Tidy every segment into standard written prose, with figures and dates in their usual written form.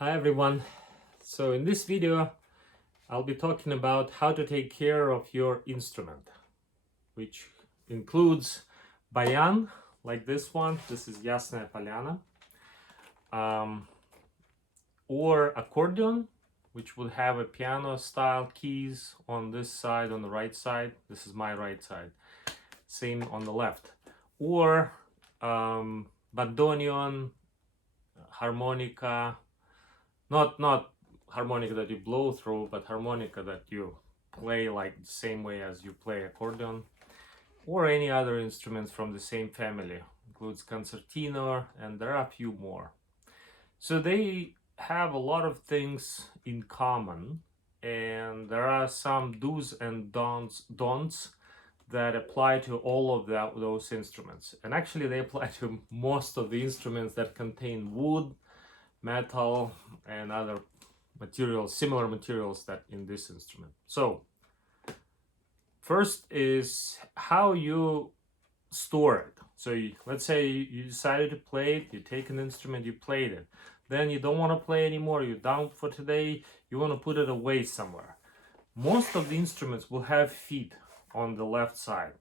Hi everyone. So in this video I'll be talking about how to take care of your instrument, which includes bayan, like this one. This is Yasnaya Polyana. Or accordion, which will have a piano style keys on this side, on the right side. This is my right side. Same on the left. Or bandoneon, harmonica, not harmonica that you blow through, but harmonica that you play like the same way as you play accordion, or any other instruments from the same family. Includes concertina, and there are a few more. So they have a lot of things in common, and there are some do's and don'ts that apply to all of those instruments. And actually they apply to most of the instruments that contain wood, metal, and other materials, similar materials that in this instrument. So first is how you store it. So let's say you decided to play it, you take an instrument, you played it, then you don't want to play anymore, you're done for today, you want to put it away somewhere. Most of the instruments will have feet on the left side,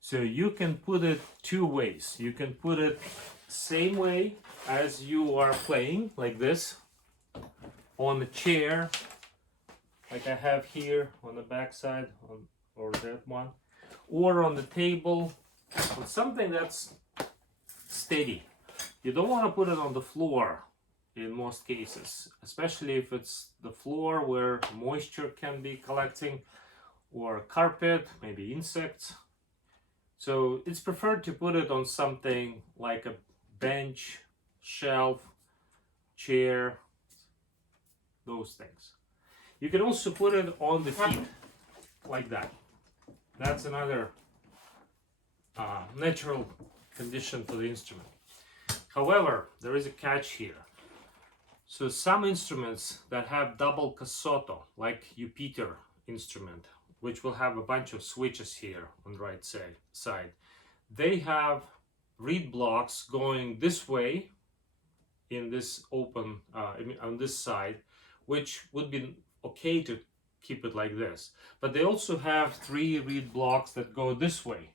so you can put it two ways. You can put it same way as you are playing, like this, on the chair, like I have here on the back side, or that one, or on the table, on something that's steady. You don't want to put it on the floor in most cases, especially if it's the floor where moisture can be collecting, or carpet, maybe insects. So it's preferred to put it on something like a bench, shelf, chair, those things. You can also put it on the feet, like that. That's another natural condition for the instrument. However, there is a catch here. So some instruments that have double casotto, like Jupiter instrument, which will have a bunch of switches here on the right side, they have reed blocks going this way in this open, on this side, which would be okay to keep it like this. But they also have 3 reed blocks that go this way.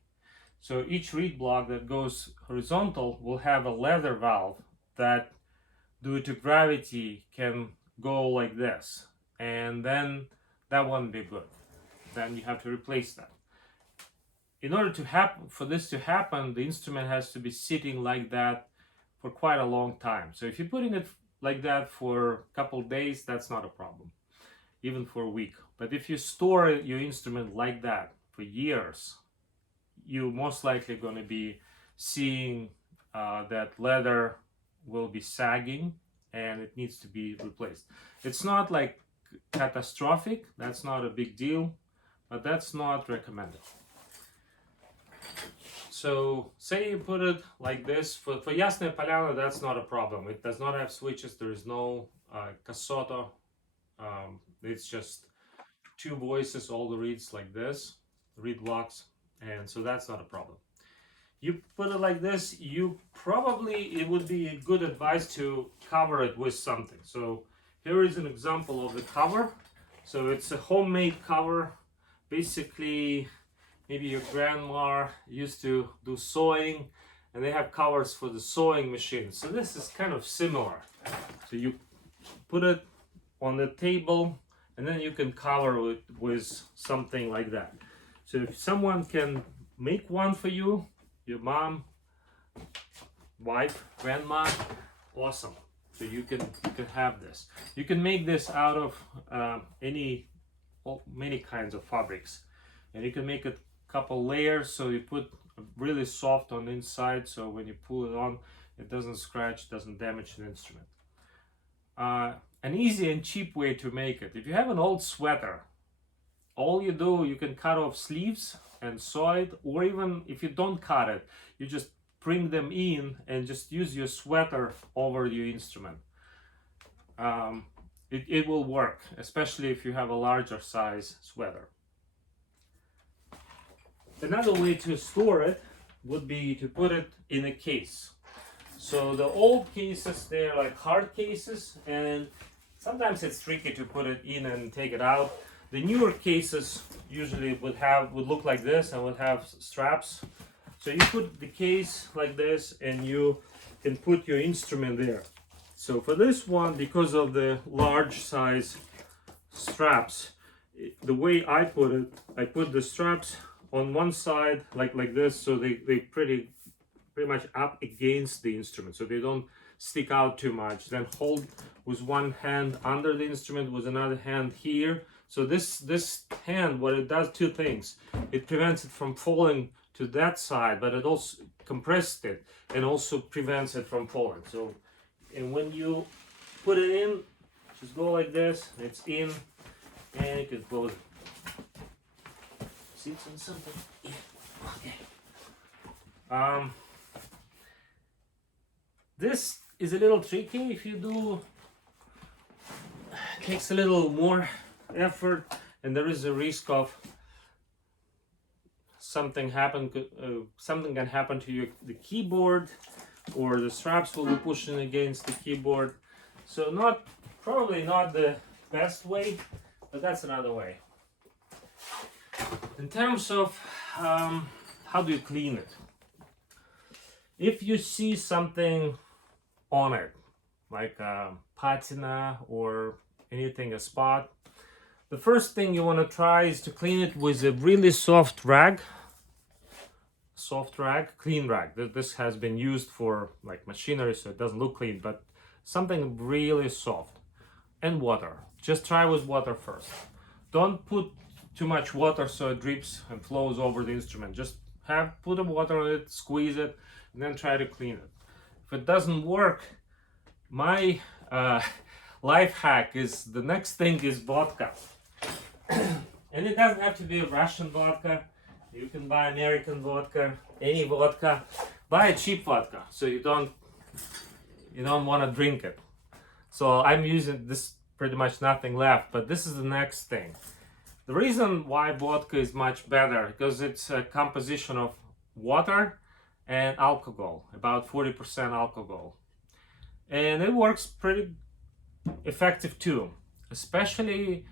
So each reed block that goes horizontal will have a leather valve that, due to gravity, can go like this, and then that won't be good. Then you have to replace that. In order for this to happen, the instrument has to be sitting like that for quite a long time. So if you're putting it like that for a couple days, that's not a problem, even for a week. But if you store your instrument like that for years, you're most likely going to be seeing that leather will be sagging and it needs to be replaced. It's not like catastrophic, that's not a big deal, but that's not recommended. So say you put it like this, for Yasnaya Polyana, that's not a problem. It does not have switches, there is no casotto, it's just 2 voices, all the reeds like this, reed blocks, and so that's not a problem. You put it like this, it would be a good advice to cover it with something. So here is an example of the cover. So it's a homemade cover. Basically, maybe your grandma used to do sewing, and they have covers for the sewing machine. So this is kind of similar. So you put it on the table, and then you can cover it with something like that. So if someone can make one for you, your mom, wife, grandma, awesome. So you can have this. You can make this out of many kinds of fabrics, and you can make a couple layers. So you put really soft on the inside, so when you pull it on, it doesn't scratch, doesn't damage the instrument. An easy and cheap way to make it: if you have an old sweater, all you do, you can cut off sleeves and sew it, or even if you don't cut it, you just bring them in and just use your sweater over your instrument. It will work, especially if you have a larger size sweater. Another way to store it would be to put it in a case. So the old cases, they're like hard cases, and sometimes it's tricky to put it in and take it out. The newer cases usually would look like this and would have straps. So you put the case like this and you can put your instrument there. So for this one, because of the large size straps, the way I put it, I put the straps on one side like this, so they pretty much up against the instrument, so they don't stick out too much. Then hold with one hand under the instrument, with another hand here. So this hand, what it does, two things: it prevents it from falling to that side, but it also compresses it and also prevents it from falling. So, and when you put it in, just go like this, it's in, and you can close it. See, it's on something. Yeah. Okay. This is a little tricky. If you do, it takes a little more effort, and there is a risk of something can happen to the keyboard, or the straps will be pushing against the keyboard. So probably not the best way, but that's another way. In terms of how do you clean it? If you see something on it, like a patina or anything, a spot, the first thing you want to try is to clean it with a really soft rag, clean rag. This has been used for like machinery, so it doesn't look clean, but something really soft. And water. Just try with water first. Don't put too much water so it drips and flows over the instrument. Just put the water on it, squeeze it, and then try to clean it. If it doesn't work, my life hack is, the next thing is vodka. And it doesn't have to be Russian vodka. You can buy American vodka, any vodka. Buy a cheap vodka, so you don't want to drink it. So I'm using this, pretty much nothing left, but this is the next thing. The reason why vodka is much better, because it's a composition of water and alcohol, about 40% alcohol. And it works pretty effective too, especially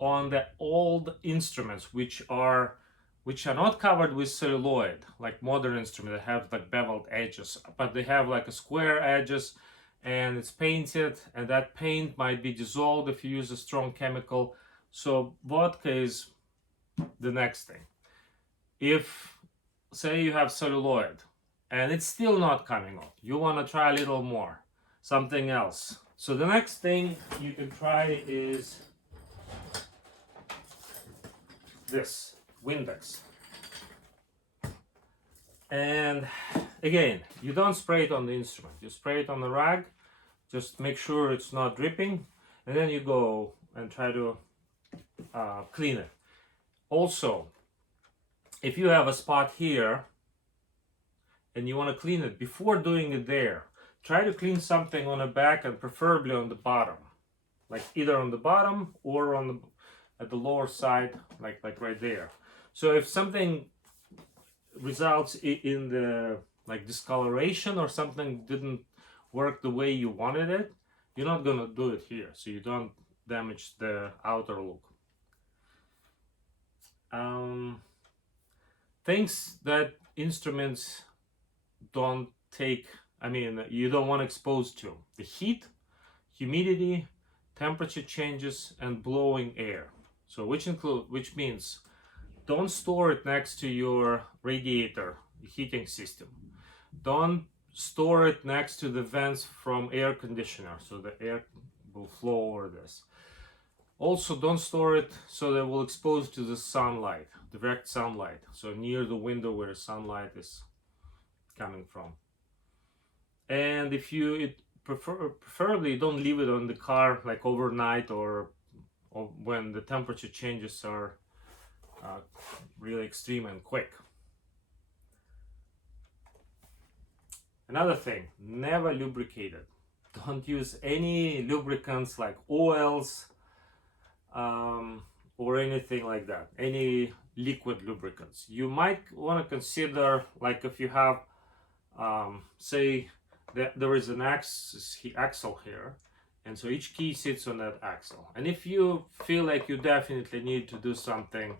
on the old instruments which are not covered with celluloid, like modern instruments that have like beveled edges, but they have like a square edges, and it's painted, and that paint might be dissolved if you use a strong chemical. So vodka is the next thing. If, say, you have celluloid and it's still not coming off, you want to try a little more, something else. So the next thing you can try is this Windex. And again, you don't spray it on the instrument, you spray it on the rag. Just make sure it's not dripping, and then you go and try to clean it. Also, if you have a spot here and you want to clean it, before doing it there, try to clean something on the back, and preferably on the bottom, like either on the bottom or at the lower side, like right there. So if something results in the like discoloration, or something didn't work the way you wanted it, you're not gonna do it here, so you don't damage the outer look. Things that instruments don't take, you don't want exposed to: the heat, humidity, temperature changes, and blowing air. So which means don't store it next to your radiator heating system. Don't store it next to the vents from air conditioner, so the air will flow over this. Also, don't store it so that it will expose to the sunlight, direct sunlight, so near the window where the sunlight is coming from. And if you preferably don't leave it on the car like overnight, or when the temperature changes are really extreme and quick. Another thing, never lubricate it. Don't use any lubricants like oils or anything like that, any liquid lubricants. You might want to consider, like if you have say there is an axle here, and so each key sits on that axle. And if you feel like you definitely need to do something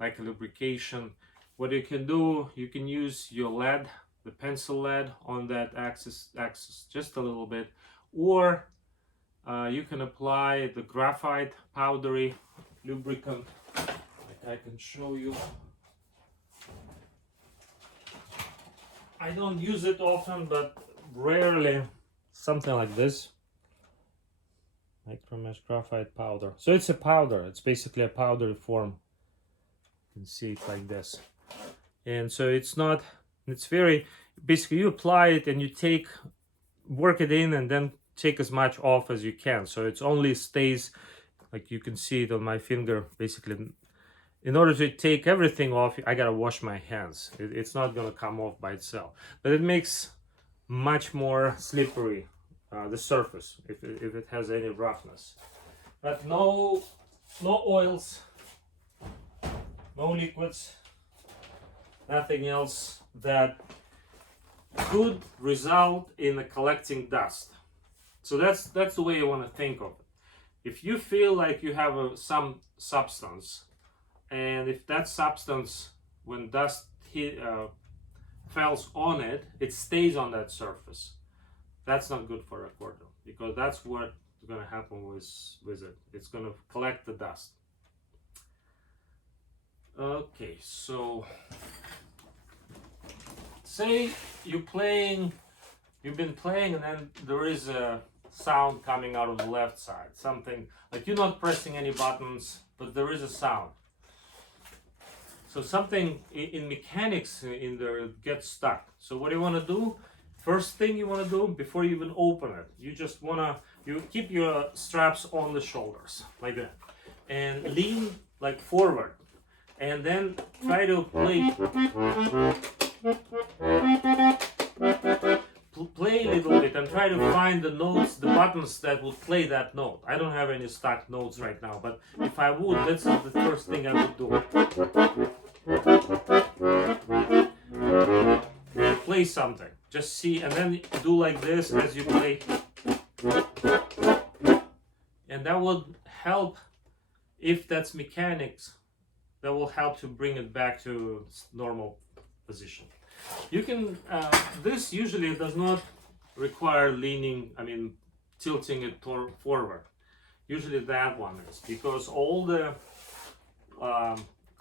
like a lubrication, what you can do, you can use your lead, the pencil lead on that axis just a little bit, or you can apply the graphite powdery lubricant, like I can show you. I don't use it often, but rarely. Something like this, micromesh graphite powder. So it's a powder, it's basically a powdery form. You can see it like this. And so it's not, it's very, basically you apply it and you work it in and then take as much off as you can. So it only stays, like you can see it on my finger, basically. In order to take everything off, I gotta wash my hands. It's not gonna come off by itself. But it makes much more slippery the surface if it has any roughness. But no oils, no liquids, nothing else that could result in collecting dust. So that's the way you want to think of it. If you feel like you have some substance, and if that substance, when dust falls on it, it stays on that surface. That's not good for accordion, because that's what's going to happen with it. It's going to collect the dust. Okay, so say you've been playing, and then there is a sound coming out of the left side. Something like you're not pressing any buttons, but there is a sound. So something in mechanics in there gets stuck. So what do you want to do? First thing you want to do before you even open it, you keep your straps on the shoulders like that, and lean like forward, and then try to play a little bit and try to find the notes, the buttons that would play that note. I don't have any stuck notes right now, but if I would, that's the first thing I would do. Play something, just see, and then do like this as you play, and that would help. If that's mechanics, that will help to bring it back to normal position. You can this usually does not require leaning, tilting it forward. Usually that one is, because all the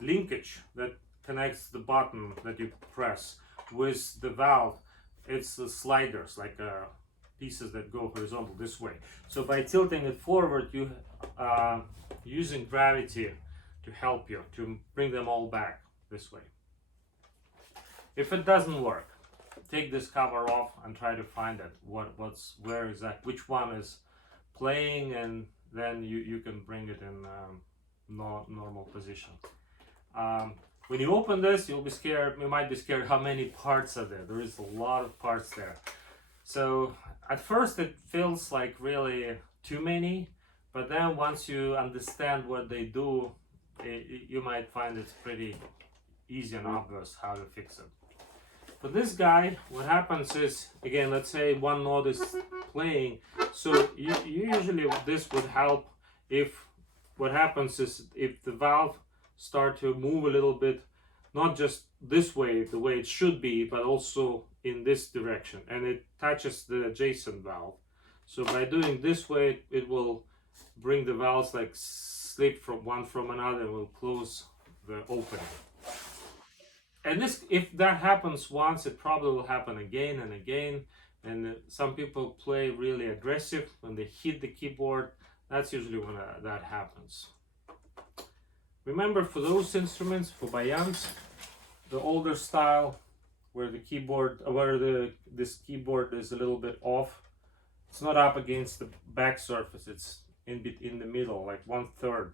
linkage that connects the button that you press with the valve, it's the sliders, like pieces that go horizontal this way. So by tilting it forward, you using gravity to help you to bring them all back this way. If it doesn't work, take this cover off and try to find it. Where is that? Which one is playing, and then you can bring it in normal position. When you open this, you'll be scared. You might be scared how many parts are there. There is a lot of parts there. So at first it feels like really too many, but then once you understand what they do, you might find it's pretty easy and obvious how to fix it. For this guy, what happens is, again, let's say one note is playing, so you usually this would help if what happens is if the valve start to move a little bit, not just this way, the way it should be, but also in this direction, and it touches the adjacent valve. So by doing this way, it will bring the valves like slip from one from another, and will close the opening. And this, if that happens once, it probably will happen again and again. And some people play really aggressive when they hit the keyboard. That's usually when that happens. Remember, for those instruments, for bayans, the older style, where the keyboard, this keyboard is a little bit off, it's not up against the back surface. It's in the middle, like 1/3.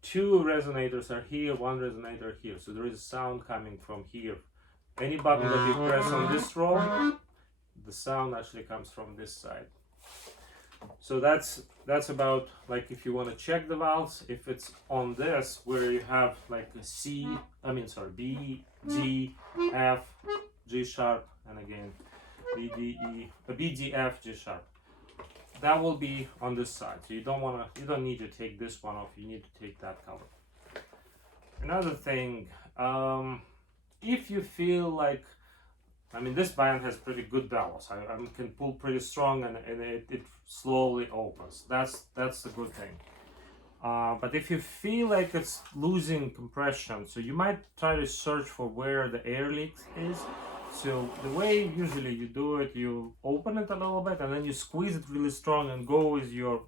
2 resonators are here, 1 resonator here, so there is a sound coming from here. Any button that you press on this row, the sound actually comes from this side. So that's about, like, if you want to check the valves, if it's on this where you have like a B, G, F, G sharp, and again D, D, E, B, D, F, G sharp. That will be on this side. So you don't need to take this one off. You need to take that cover. Another thing, if you feel like, I mean, this bayan has pretty good bellows. I can pull pretty strong, and it slowly opens. That's the good thing. But if you feel like it's losing compression, so you might try to search for where the air leak is. So the way usually you do it, you open it a little bit and then you squeeze it really strong and go with your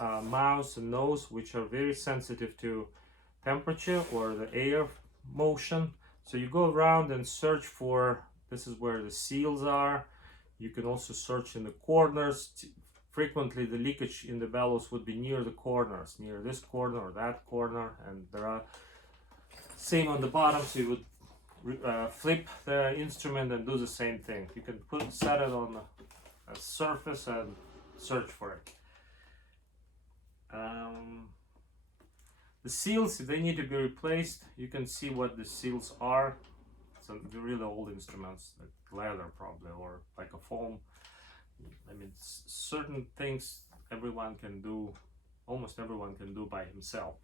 mouth and nose, which are very sensitive to temperature or the air motion. So you go around and search for, this is where the seals are. You can also search in the corners. Frequently the leakage in the bellows would be near the corners, near this corner or that corner, and there are same on the bottom. So you would flip the instrument and do the same thing. You can set it on a surface and search for it. The seals, if they need to be replaced, you can see what the seals are. So the really old instruments, like leather probably, or like a foam. I mean, certain things everyone can do, almost everyone can do by himself.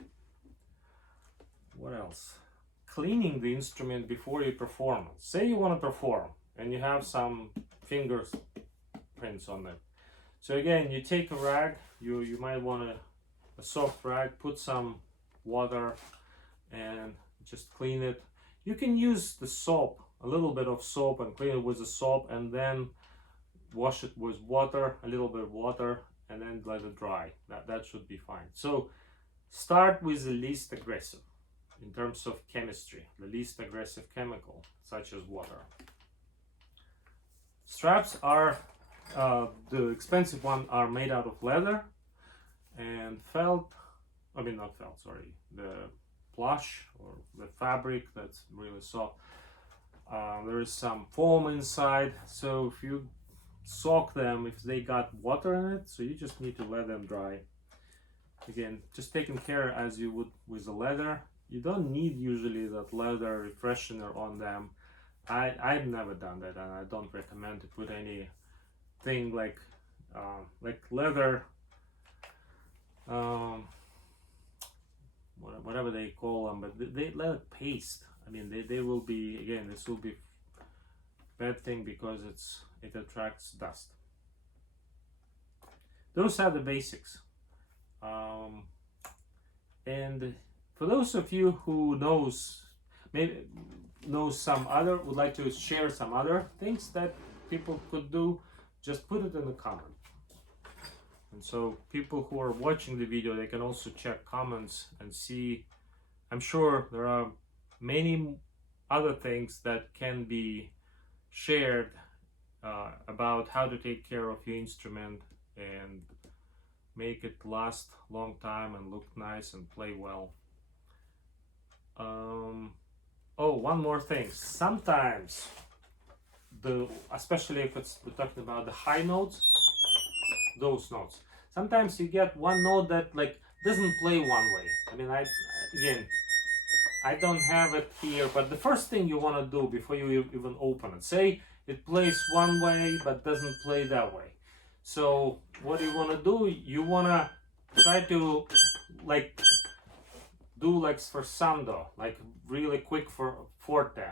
What else? Cleaning the instrument before you perform. Say you want to perform and you have some fingerprints on it. So again, you take a rag, you might want a soft rag, put some water and just clean it. You can use the soap, a little bit of soap, and clean it with the soap, and then wash it with water, a little bit of water, and then let it dry. That should be fine. So start with the least aggressive. In terms of chemistry, the least aggressive chemical, such as water. Straps are, the expensive ones are made out of leather and felt, I mean not felt, sorry, the plush or the fabric that's really soft. There is some foam inside, so if you soak them, if they got water in it, so you just need to let them dry. Again, just taking care as you would with the leather. You don't need usually that leather refreshener on them. I've never done that, and I don't recommend to put anything like leather, whatever they call them, but they leather paste. I mean, they will be, again, this will be bad thing because it attracts dust. Those are the basics, and for those of you who maybe knows some other, would like to share some other things that people could do, just put it in the comment. And so people who are watching the video, they can also check comments and see. I'm sure there are many other things that can be shared about how to take care of your instrument and make it last long time and look nice and play well. Oh, one more thing. Sometimes, especially if we're talking about the high notes, those notes. Sometimes you get one note that like doesn't play one way. I mean, I don't have it here, but the first thing you want to do before you even open it, say it plays one way but doesn't play that way. So what you want to do? You want to try to do like sforzando, like really quick for forte,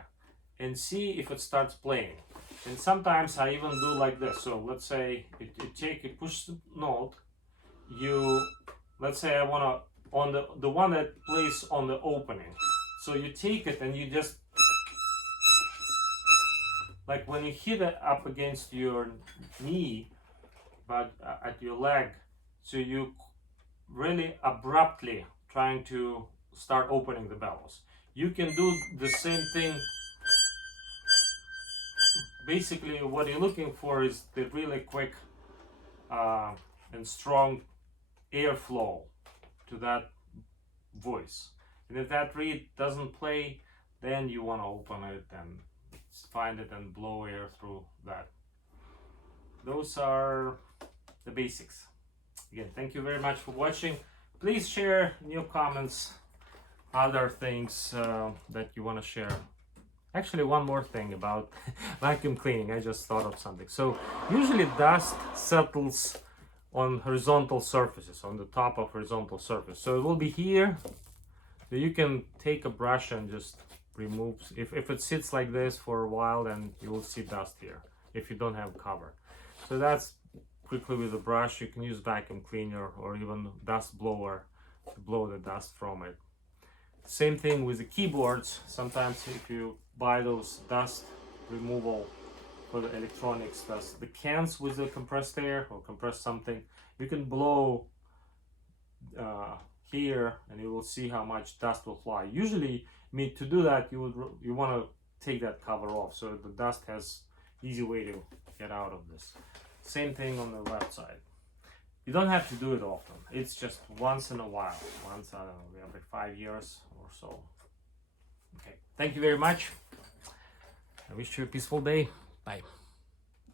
and see if it starts playing. And sometimes I even do like this. So let's say you push the note. Let's say I want to on the one that plays on the opening. So you take it and you just, like when you hit it up against your knee, but at your leg, so you really abruptly trying to start opening the bellows. You can do the same thing. Basically what you're looking for is the really quick and strong airflow to that voice. And if that reed doesn't play, then you want to open it and find it and blow air through that. Those are the basics. Again, thank you very much for watching. Please share in your comments other things that you want to share. Actually, one more thing about vacuum cleaning. I just thought of something. So usually dust settles on horizontal surfaces, on the top of horizontal surface. So it will be here. So you can take a brush and just remove. If it sits like this for a while, then you will see dust here if you don't have cover. So that's quickly with a brush. You can use vacuum cleaner or even dust blower to blow the dust from it. Same thing with the keyboards. Sometimes if you buy those dust removal for the electronics, the cans with the compressed air or compressed something, you can blow here and you will see how much dust will fly. Usually, to do that, you want to take that cover off so the dust has easy way to get out of this. Same thing on the left side. You don't have to do it often. It's just once in a while. Once, I don't know, every 5 years or so. Okay, thank you very much. I wish you a peaceful day. Bye.